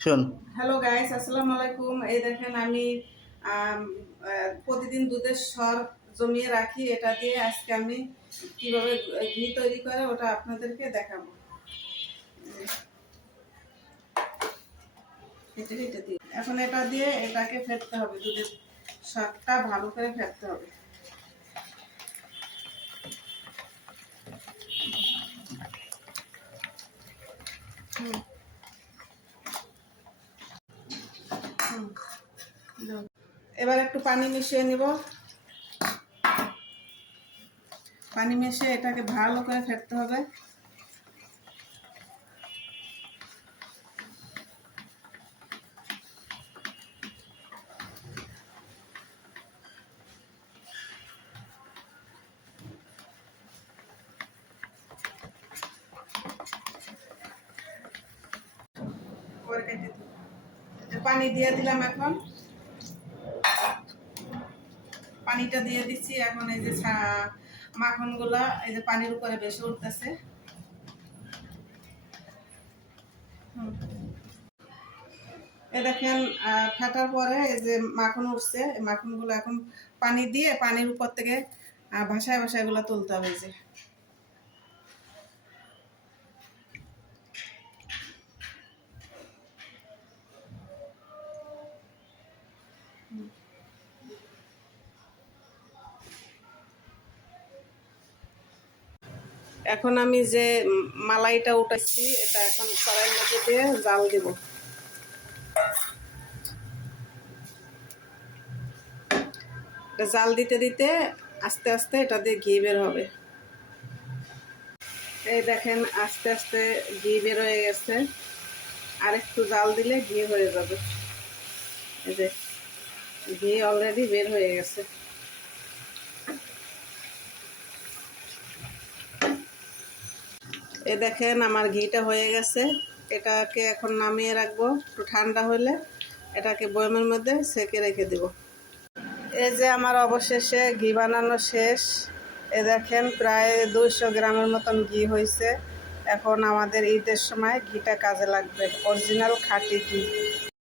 শোন। Hello guys, আসসালামু আলাইকুম। এই দেখেন আমি প্রতিদিন দুধের সর জমিয়ে রাখি। এটা দিয়ে আজকে আমি কিভাবে ঘি তৈরি করে ওটা আপনাদেরকে দেখাবো। এখন এটা দিয়ে এটাকে ফেটতে হবে, দুধের সরটা ভালো করে ফেটতে হবে। এবার একটু পানি মিশিয়ে নিব। পানি মিশিয়ে এটাকে ভালো করে ফেটতে হবে। পানি দিয়ে দিলাম। এখন পানিটা দিয়ে দিচ্ছি। এখন এই যে মাখনগুলা এই যে পানির উপরে বেশি উঠতেছে। এ দেখেন ফাটার পরে এই যে মাখন উঠছে, এই মাখনগুলো এখন পানি দিয়ে পানির উপর থেকে ভাসায় ভাসায় এগুলো তুলতে হবে। যে এখন আমি যে মালাইটা উঠাইছি এটা এখন কড়াইয়ের মধ্যে দিয়ে জাল দিব। জাল দিতে দিতে আস্তে আস্তে এটা দিয়ে ঘি বের হবে। এই দেখেন আস্তে আস্তে ঘি বের হয়ে গেছে। আর একটু জাল দিলে ঘি হয়ে যাবে। এই যে ঘি অলরেডি বের হয়ে গেছে। এই দেখেন আমার ঘিটা হয়ে গেছে। এটাকে এখন নামিয়ে রাখবো, একটু ঠান্ডা হলে এটাকে বয়মের মধ্যে সেঁকে রেখে দেব। এই যে আমার অবশেষে ঘি বানানো শেষ। এ দেখেন প্রায় 200 গ্রামের মতন ঘি হয়েছে। এখন আমাদের ঈদের সময় ঘিটা কাজে লাগবে, অরিজিনাল খাঁটি ঘি।